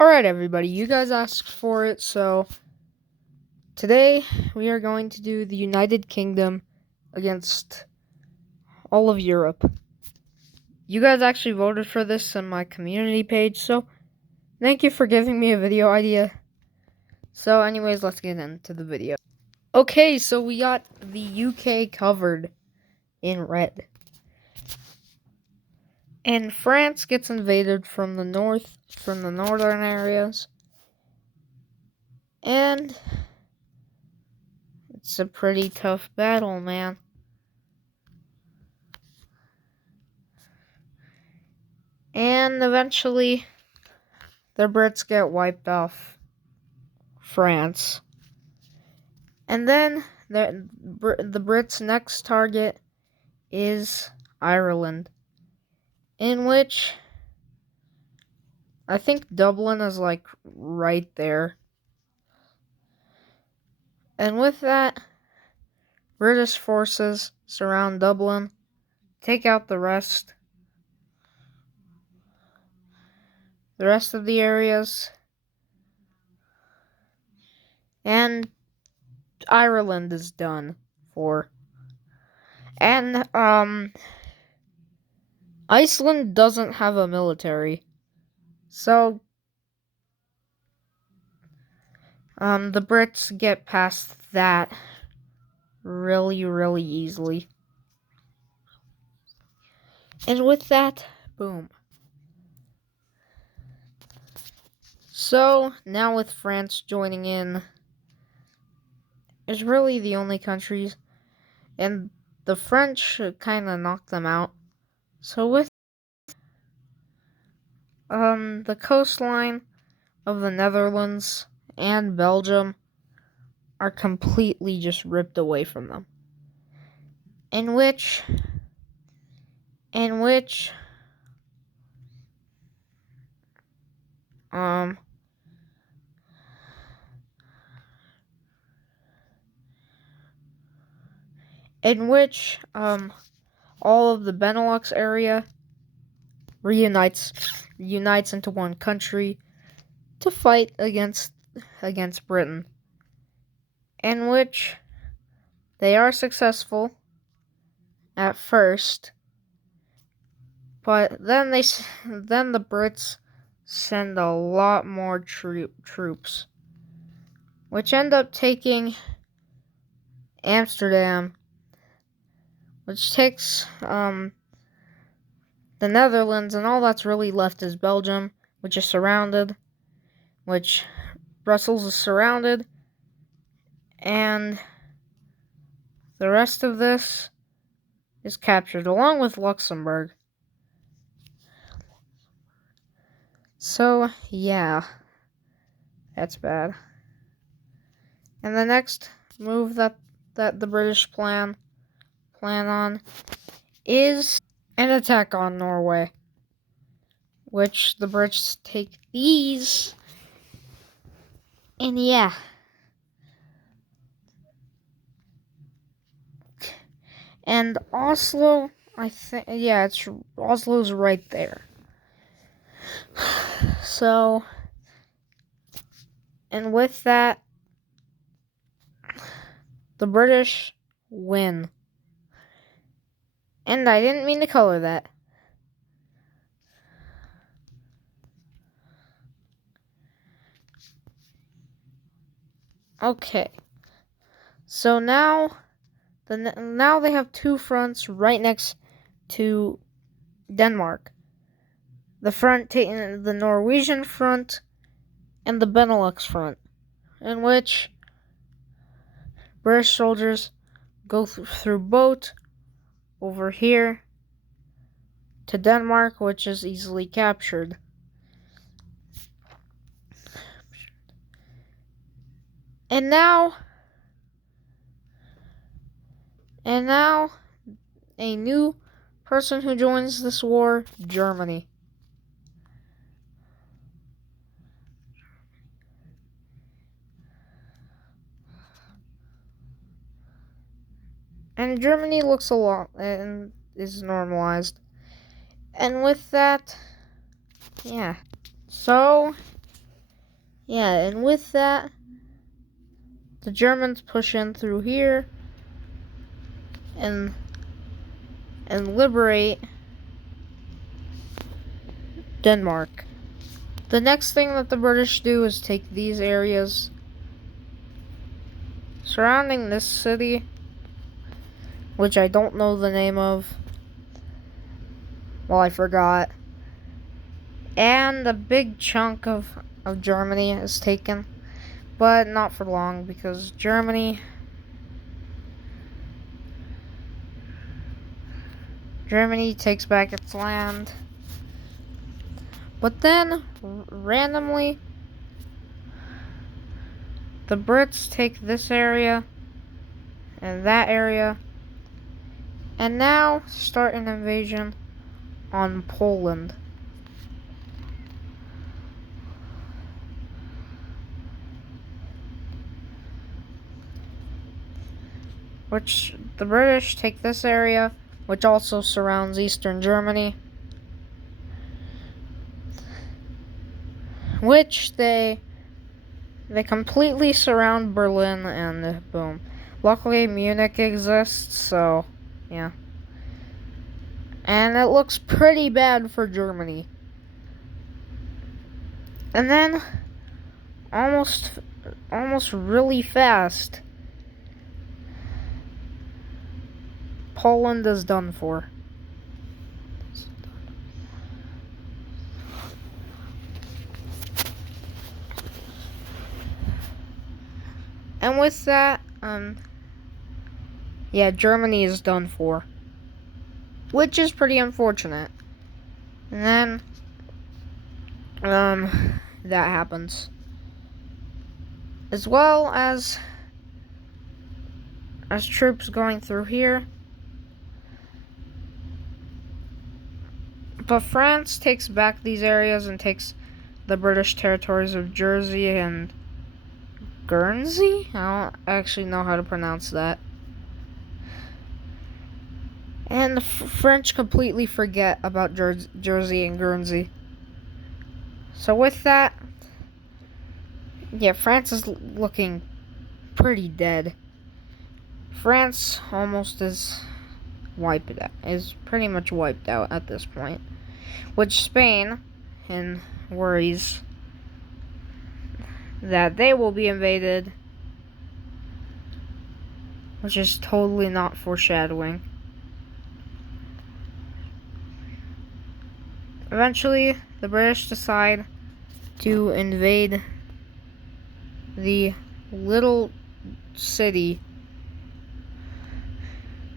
Alright, everybody, you guys asked for it, so today we are going to do the United Kingdom against all of Europe. You guys actually voted for this on my community page, so thank you for giving me a video idea. So, anyways, let's get into the video. Okay, so we got the UK covered in red. And France gets invaded from the north, from the northern areas. And it's a pretty tough battle, man. And eventually, the Brits get wiped off France. And then the Brits' next target is Ireland, in which I think Dublin is like right there. And with that, British forces surround Dublin, take out the rest of the areas, and Ireland is done for. And Iceland doesn't have a military, so the Brits get past that really easily. And with that, boom. So, now with France joining in, it's really the only countries, and the French kind of knocked them out. So with the coastline of the Netherlands and Belgium are completely just ripped away from them. In which all of the Benelux area reunites into one country to fight against Britain, in which they are successful at first, but then the Brits send a lot more troops, which end up taking Amsterdam, which takes the Netherlands, and all that's really left is Belgium, which is surrounded, which Brussels is surrounded, and the rest of this is captured, along with Luxembourg. So, yeah, that's bad. And the next move that the British plan on is an attack on Norway, which the Brits take these, and yeah. And Oslo, I think, yeah, Oslo's right there. So, and with that, the British win. And I didn't mean to color that. Okay. So now they have two fronts right next to Denmark. The front taking the Norwegian front and the Benelux front, in which British soldiers go through boat over here to Denmark, which is easily captured. And now a new person who joins this war, Germany. And Germany looks a lot and is normalized. And with that, yeah. So, Yeah, and with that, the Germans push in through here and liberate Denmark. The next thing that the British do is take these areas surrounding this city, which I don't know the name of. Well, I forgot. And a big chunk of Germany is taken, but not for long, because Germany takes back its land. But then, randomly, the Brits take this area and that area, and now start an invasion on Poland. Which the British take this area, which also surrounds eastern Germany, which they completely surround Berlin, and boom. Luckily, Munich exists, so yeah. And it looks pretty bad for Germany. And then, almost really fast, Poland is done for. And with that, yeah, Germany is done for, which is pretty unfortunate. And then, that happens, as well as troops going through here. But France takes back these areas and takes the British territories of Jersey and Guernsey? I don't actually know how to pronounce that. And the French completely forget about Jersey and Guernsey. So with that, yeah, France is looking pretty dead. France almost is pretty much wiped out at this point. Which Spain worries that they will be invaded, which is totally not foreshadowing. Eventually, the British decide to invade the little city,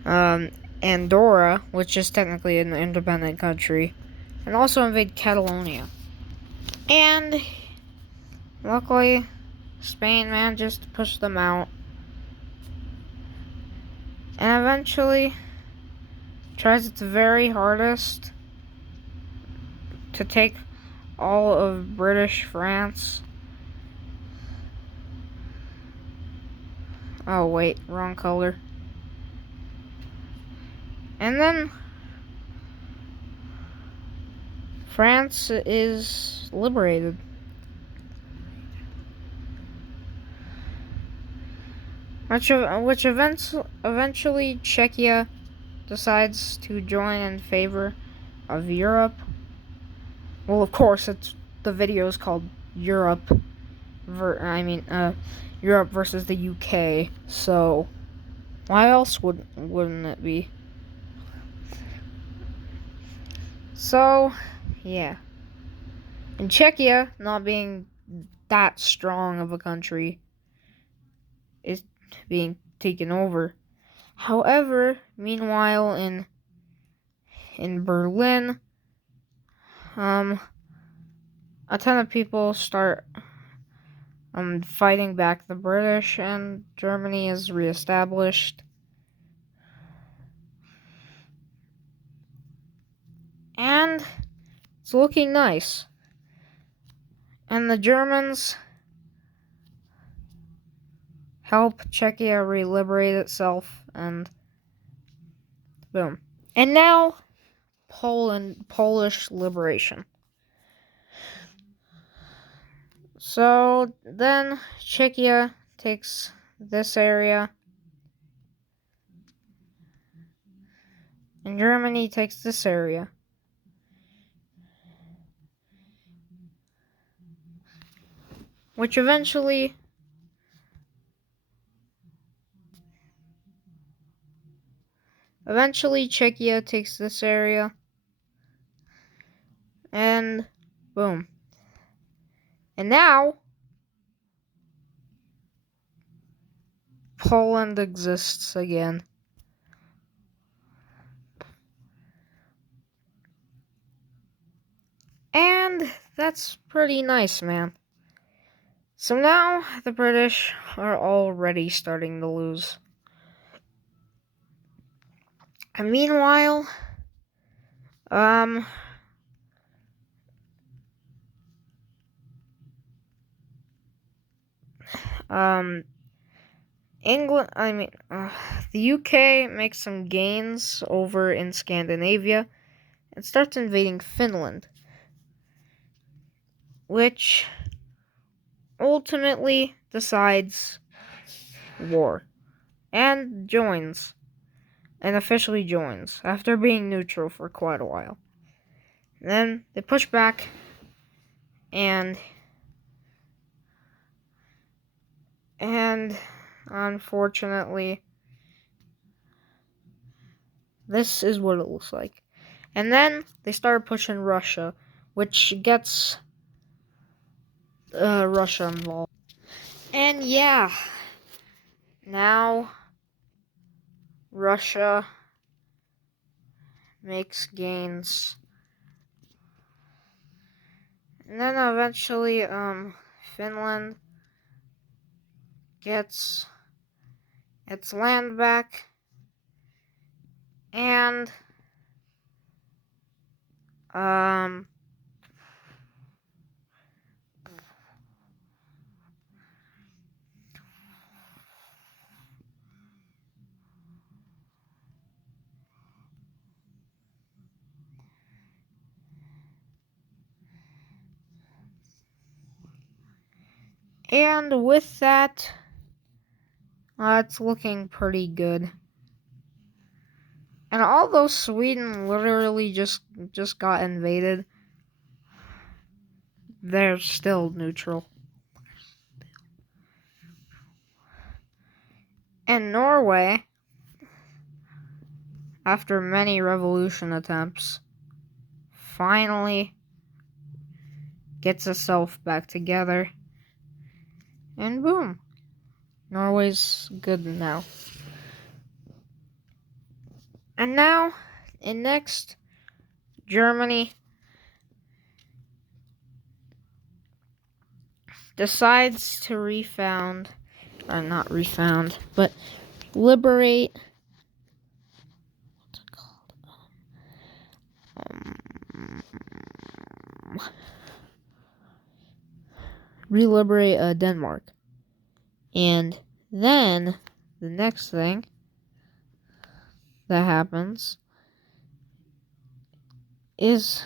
Andorra, which is technically an independent country, and also invade Catalonia. And luckily, Spain manages to push them out, and eventually tries its very hardest to take all of British France. Oh wait, wrong color. And then France is liberated. Which eventually Czechia decides to join in favor of Europe. Well, of course, the video is called Europe. Europe versus the UK. So, why else wouldn't it be? So, yeah. And Czechia, not being that strong of a country, is being taken over. However, meanwhile in Berlin, a ton of people start fighting back the British, and Germany is reestablished. And it's looking nice. And the Germans help Czechia re-liberate itself, and boom. And now, Polish liberation. So then Czechia takes this area, and Germany takes this area. Which eventually Czechia takes this area, and boom. And now Poland exists again. And that's pretty nice, man. So now the British are already starting to lose. And meanwhile, the UK makes some gains over in Scandinavia and starts invading Finland, which ultimately decides war and officially joins after being neutral for quite a while. Then they push back, and unfortunately, this is what it looks like. And then they started pushing Russia, which gets Russia involved. And yeah, now Russia makes gains. And then eventually, Finland gets its land back, and with that, it's looking pretty good. And although Sweden literally just got invaded, they're still neutral. And Norway, after many revolution attempts, finally gets itself back together. And boom, Norway's good now. And now, next, Germany decides to liberate. What's it called? Reliberate Denmark. And then the next thing that happens is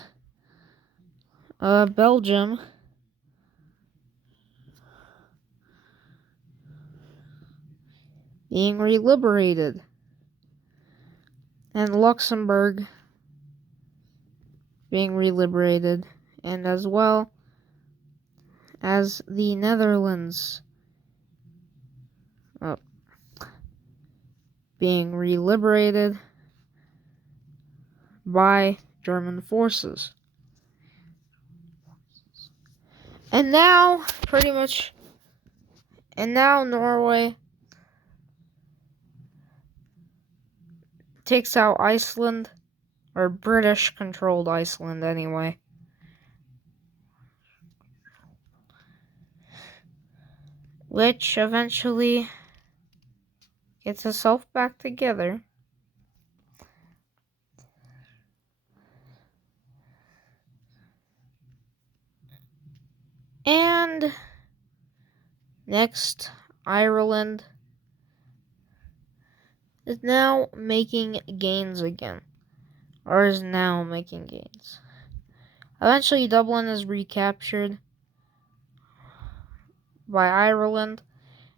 Belgium being reliberated, and Luxembourg being reliberated, and as well as the Netherlands being reliberated by German forces. And now, Norway takes out Iceland, or British-controlled Iceland anyway. Which eventually gets itself back together. And next, Ireland is now making gains again. Or is now making gains. Eventually, Dublin is recaptured. by Ireland,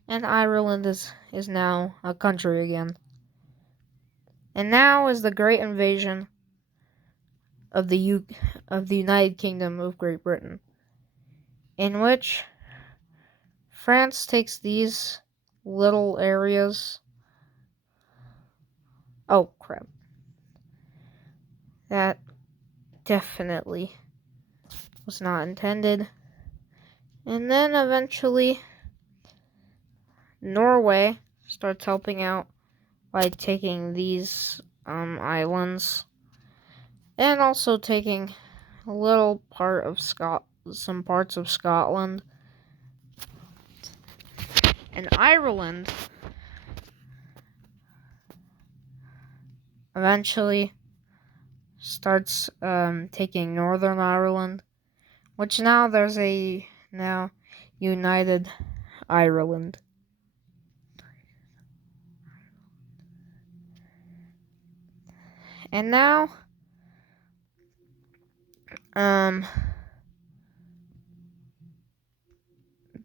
and Ireland is now a country again. And now is the Great Invasion of the United Kingdom of Great Britain, in which France takes these little areas. Oh crap. That definitely was not intended. And then eventually Norway starts helping out by taking these islands, and also taking a little part of some parts of Scotland. And Ireland eventually starts taking Northern Ireland, which now there's a united Ireland. And now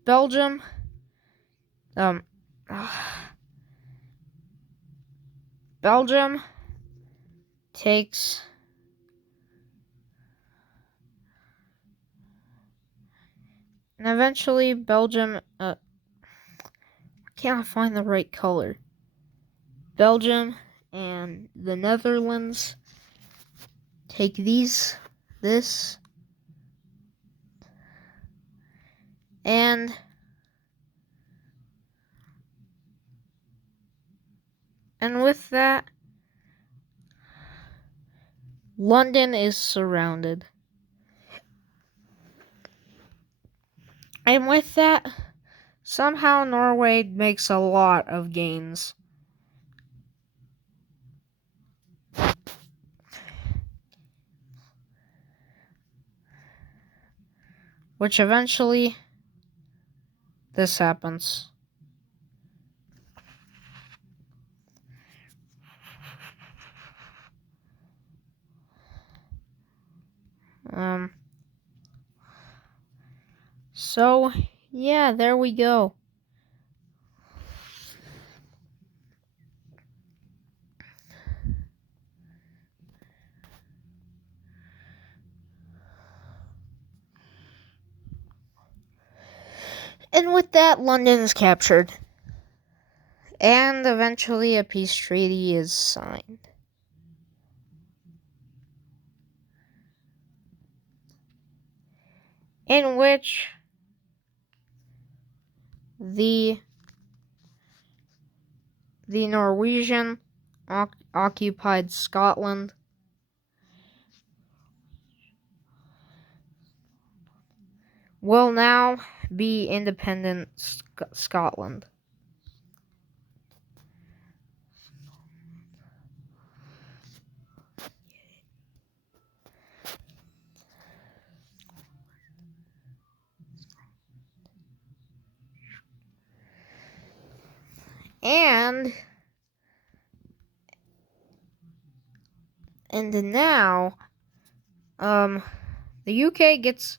Belgium Belgium takes and eventually Belgium I can't find the right color. Belgium and the Netherlands take this, and with that, London is surrounded. And with that, somehow Norway makes a lot of gains. Which eventually, this happens. So, yeah, there we go. And with that, London is captured. And eventually a peace treaty is signed. In which the Norwegian occupied Scotland, will now be independent Scotland. And now, the UK gets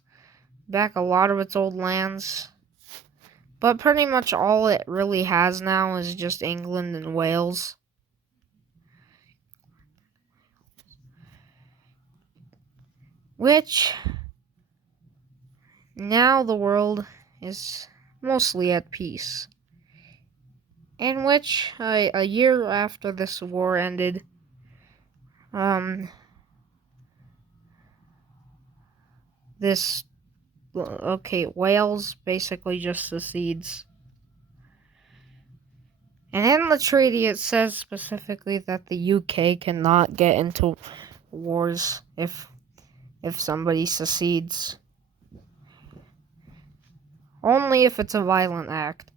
back a lot of its old lands, but pretty much all it really has now is just England and Wales. Which, now the world is mostly at peace. In which, a year after this war ended, Wales basically just secedes. And in the treaty, it says specifically that the UK cannot get into wars if somebody secedes. Only if it's a violent act.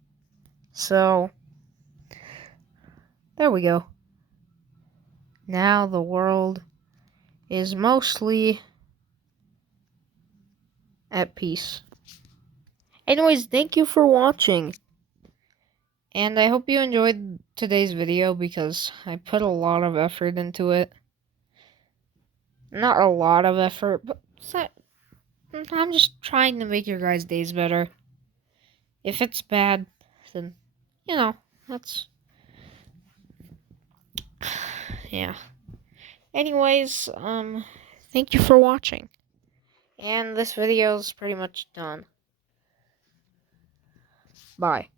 So, there we go. Now the world is mostly at peace. Anyways, thank you for watching. And I hope you enjoyed today's video because I put a lot of effort into it. Not a lot of effort, but I'm just trying to make your guys' days better. If it's bad, then, that's... Yeah. Anyways, thank you for watching. And this video is pretty much done. Bye.